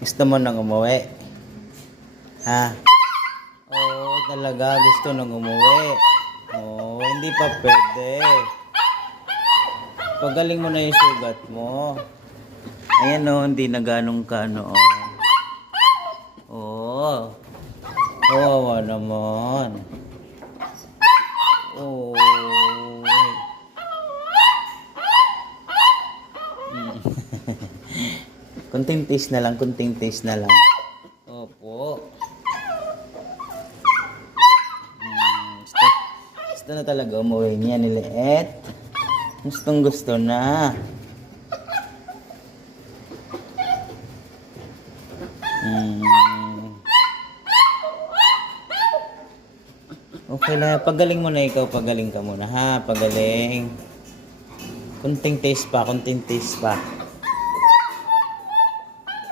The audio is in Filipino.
Gusto mo nang umuwi? Ha? Oo, talaga gusto nang umuwi. Oo, hindi pa pwede. Pagaling mo na yung sugat mo. Ayan o, hindi na ganong kano o. Oo. Oo, naman. Oo. Kunting taste na lang, kunting taste na lang. Opo. Gusto, gusto na talaga umuwi niya ni Liet. Gustong gusto na. Okay na, pagaling mo na ikaw, pagaling ka muna ha, pagaling. Kunting taste pa, kunting taste pa.